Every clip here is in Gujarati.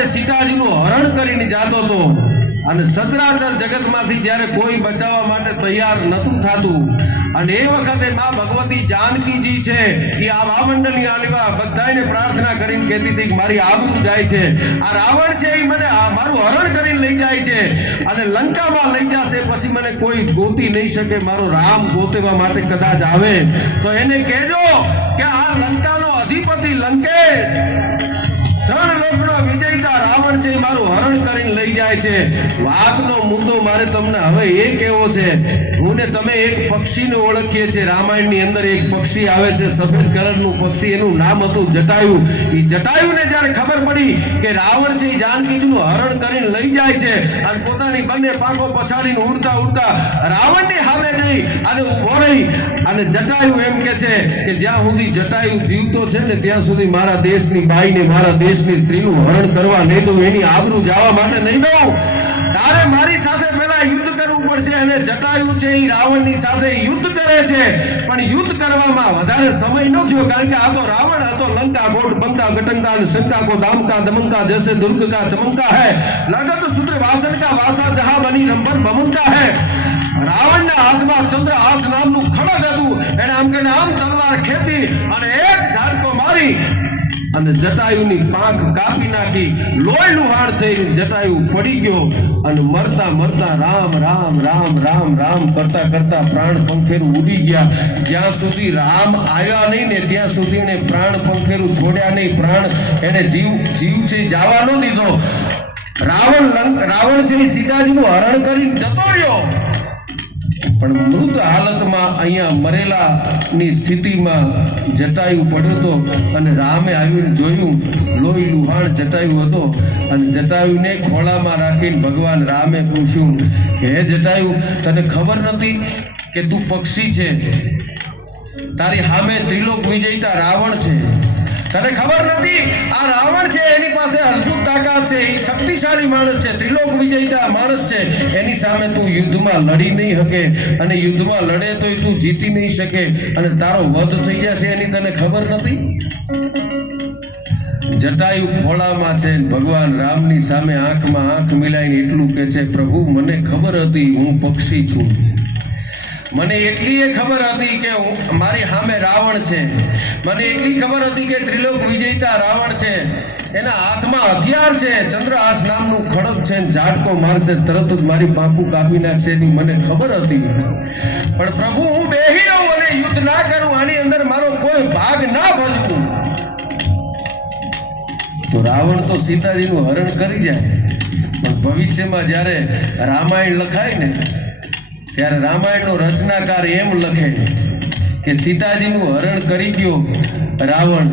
જ્યારે સીતાજીનું હરણ કરીને જાતો હતો અને સચરાચર જગતમાંથી જ્યારે કોઈ બચાવવા માટે તૈયાર નહોતું થતું અને એ વખતે માં ભગવતી જાનકીજી છે એ આ વામંડળની આલીવા બધાને પ્રાર્થના કરીને કહેતી હતી કે મારી આબરૂ જાય છે, આ રાવણ છે એ મને મારું હરણ કરીને લઈ જાય છે અને લંકામાં લઈ જશે, પછી મને કોઈ ગોતી નહીં શકે, મારો રામ ગોતવા માટે કદાચ આવે તો એને કહેજો કે આ લંકાનો અધિપતિ લંકેશ ત્રણ લોકનો વિજેતા રાવણ છે મારું હરણ કરીને લઈ જાય છે। વાતનો મુદ્દો મારે તમને હવે એ કહેવો છે, હું ને તમે એક પક્ષીને ઓળખીએ છીએ, રામાયણની અંદર એક પક્ષી આવે છે સફેદ કલરનું પક્ષી, એનું નામ હતું જટાયુ। એ જટાયુને જ્યારે ખબર પડી કે રાવણ છે એ જાનકીજીનું હરણ કરીને લઈ જાય છે અને પોતાની બંને પાંખો પછાડીને ઉડતા ઉડતા રાવણની સામે જઈ અને ઉભો રહી અને જટાયુ એમ કે છે કે જ્યાં સુધી જટાયુ જીવતો છે ને ત્યાં સુધી મારા દેશની બાઈને મારા દેશની સ્ત્રીનું હરણ કરવા નહીં દઉં, એની આબરૂ જવા માટે નહીં દઉં, તારે મારી સાથે પહેલા યુદ્ધ કરવું પડશે। અને જટાયુ છે એ રાવણની સાથે યુદ્ધ કરે છે પણ યુદ્ધ કરવામાં વધારે સમય ન થયો, કારણ કે આ તો રાવણ હતો, લંકા કોટ બંકા ગટંકા અને શંકા કો દામકા દમંકા જૈસે दुर्ग का चमंका है, लगत सूत्र वासन का वासा जहां बनी रंभन भमंका है। રાવણના હાથમાં ચંદ્રહાસ નામનું ખડગ હતું, એને આમ કે આમ તલવાર ખેંચી અને એક ઝાટકો મારી અને જટાયુની પાંખ કાપી નાખી, લોહી લુહાણ થઈને જટાયુ પડી ગયો અને મરતા મરતા રામ રામ રામ રામ રામ કરતા કરતા પ્રાણ પંખેરું ઉડી ગયા। જ્યાં સુધી રામ આવ્યા નહીં ને ત્યાં સુધી એને પ્રાણ પંખેરું છોડ્યા નહીં, પ્રાણ એને જીવ છે જવા ન દીધો। રાવણ છે સીતાજીનું હરણ કરીને જતો રહ્યો પણ મૃત હાલતમાં અહીંયા મરેલાની સ્થિતિમાં જટાયુ પડ્યો હતો અને રામે આવીને જોયું, લોહી લુહાણ જટાયુ હતો અને જટાયુને ખોળામાં રાખીને ભગવાન રામે પૂછ્યું કે હે જટાયુ, તને ખબર નથી કે તું પક્ષી છે, તારી સામે ત્રિલોક વિજેતા રાવણ છે, તને ખબર નથી આ રાવણ છે એની પાસે અદ્ભુત તાકાત છે, એ શક્તિશાળી માણસ છે, ત્રિલોક વિજેતા માણસ છે, એની સામે તું યુદ્ધમાં લડી નહીં શકે અને યુદ્ધમાં લડે તોય તું જીતી નહીં શકે અને તારો વધ થઈ જશે, એની તને ખબર નથી। જટાયુ ખોળામાં છે, ભગવાન રામની સામે આંખમાં આંખ મિલાઈને એટલું કે છે, પ્રભુ મને ખબર હતી હું પક્ષી છું, મને એટલી ખબર હતી કે મારી સામે રાવણ છે, મને એટલી ખબર હતી કે ત્રિલોક વિજેતા રાવણ છે, એના હાથમાં હથિયાર છે, ચંદ્રહાસ નામનું ખડગ છે, ઝાટકો મારશે તરત જ મારી પાંખું કાપી નાખશે એની મને ખબર હતી, પણ પ્રભુ હું બેહી રહું અને યુદ્ધ ના કરું, આની અંદર મારો કોઈ ભાગ ના ભજવું। તો રાવણ તો સીતાજીનું હરણ કરી જાય પણ ભવિષ્યમાં જ્યારે રામાયણ લખાય ને ત્યારે રામાયણનો રચનાકાર એમ લખે કે સીતાજીનું હરણ કરી ગયો રાવણ,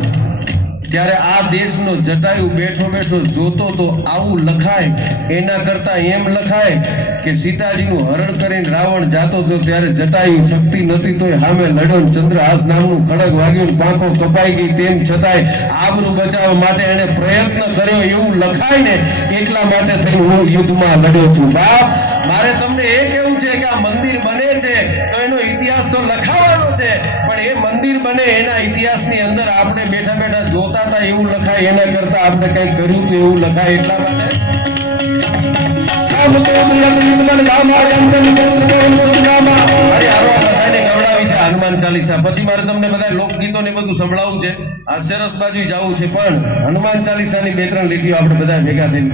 ત્યારે આ દેશનો જટાયુ બેઠો બેઠો જોતો તો આવું લખાય, એના કરતા એમ લખાય કે સીતાજીનું હરણ કરીને રાવણ જાતો હતો ત્યારે જટાયુ શક્તિ નહોતી તોય સામે લડ્યો, ચંદ્રહાસ નામનું ખડગ વાગ્યું, પાંખો કપાઈ ગઈ, તેમ છતાંય આબરૂ બચાવવા માટે એને પ્રયત્ન કર્યો એવું લખાય ને એટલા માટે થઈ હું યુદ્ધમાં લડ્યો છું। બાપ, મારે તમને એ કહેવું છે કે આ મંદિર બને છે તો એનો ઇતિહાસ તો લખાવાનો છે, પણ એ મંદિર બને એના ઇતિહાસની અંદર આપણે બેઠા બેઠા જોતા હતા એવું લખાય, એના કરતા આપણે કંઈ કર્યું તો એવું લખાય, એટલા માટે હનુમાન ચાલીસા પછી મારે તમને બધા લોકગીતો ને બધું સંભળાવવું છે, આ સરસ બાજુ જવું છે, પણ હનુમાન ચાલીસાની 2-3 લીટીઓ આપણે બધા ભેગા થઈને